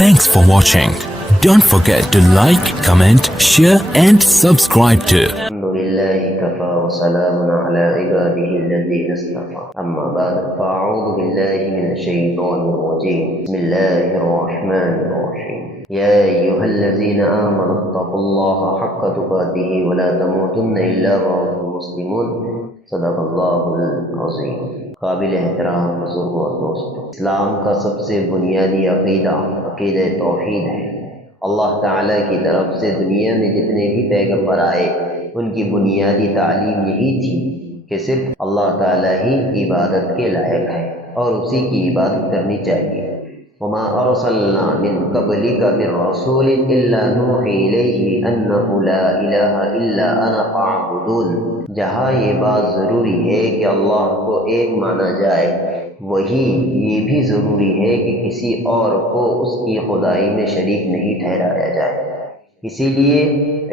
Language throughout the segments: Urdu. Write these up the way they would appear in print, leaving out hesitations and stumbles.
Thanks for watching. Don't forget to like, comment, share and subscribe to الحمد لله كفى وسلام على عباده الذين اصطفى أما بعد فأعوذ بالله من الشيطان الرجيم بسم الله الرحمن الرحيم يا أيها الذين آمنوا اتقوا الله حق تقاته ولا تموتن إلا وأنتم مسلمون صدق اللہ العظیم۔ قابل احترام بزرگوں اور دوستوں، اسلام کا سب سے بنیادی عقیدہ توحید ہے۔ اللہ تعالیٰ کی طرف سے دنیا میں جتنے بھی پیغمبر آئے ان کی بنیادی تعلیم یہی تھی کہ صرف اللہ تعالیٰ ہی عبادت کے لائق ہے اور اسی کی عبادت کرنی چاہیے۔ وما ارسلنا من قبلک من رسول الا نوحی الیہ انہ لا الہ الا انا فاعبدون۔ جہاں یہ بات ضروری ہے کہ اللہ کو ایک مانا جائے، وہی یہ بھی ضروری ہے کہ کسی اور کو اس کی خدائی میں شریک نہیں ٹھہرایا جائے۔ اسی لیے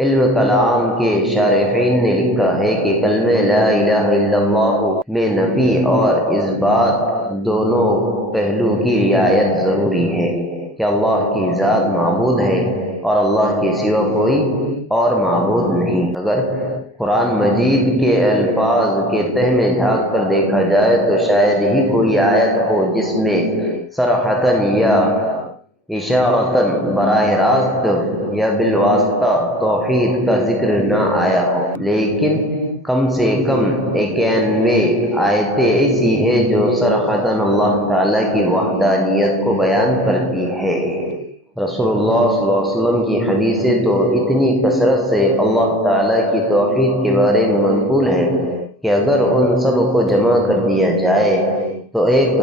علم کلام کے شارحین نے لکھا ہے کہ کلمہ لا الہ الا اللہ میں نفی اور اثبات دونوں پہلو کی رعایت ضروری ہے کہ اللہ کی ذات معبود ہے اور اللہ کے سوا کوئی اور معبود نہیں۔ اگر قرآن مجید کے الفاظ کے تہ میں جھانک کر دیکھا جائے تو شاید ہی کوئی آیت ہو جس میں صراحتاً یا اشارتاً براہ راست یا بالواسطہ توحید کا ذکر نہ آیا ہو، لیکن کم سے کم 91 آیتیں ایسی ہیں جو صراحتاً اللہ تعالیٰ کی وحدانیت کو بیان کرتی ہے۔ رسول اللہ صلی اللہ علیہ وسلم کی حدیثیں تو اتنی کثرت سے اللہ تعالیٰ کی توحید کے بارے میں منقول ہے کہ اگر ان سب کو جمع کر دیا جائے تو ایک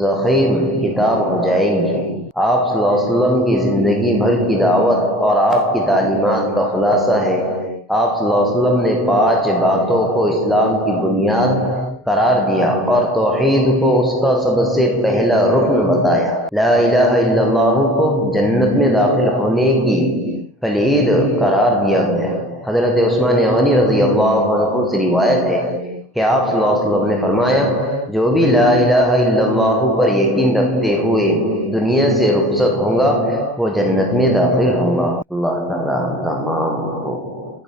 ضخیم کتاب ہو جائیں گی۔ آپ صلی اللہ علیہ وسلم کی زندگی بھر کی دعوت اور آپ کی تعلیمات کا خلاصہ ہے۔ آپ صلی اللہ علیہ وسلم نے 5 باتوں کو اسلام کی بنیاد قرار دیا اور توحید کو اس کا سب سے پہلا رکن بتایا۔ لا الہ الا اللہ کو جنت میں داخل ہونے کی کلید قرار دیا گیا۔ حضرت عثمان غنی رضی اللہ عنہ سے روایت ہے کہ آپ صلی اللہ علیہ وسلم نے فرمایا، جو بھی لا الہ الا اللہ پر یقین رکھتے ہوئے دنیا سے رخصت ہوں گا وہ جنت میں داخل ہوں گا۔ اللہ تعالیٰ تمام کو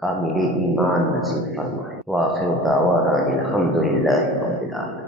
کامل ایمان نصیب فرمائے۔ وآخر دعوانا الحمد للہ رب العالمین۔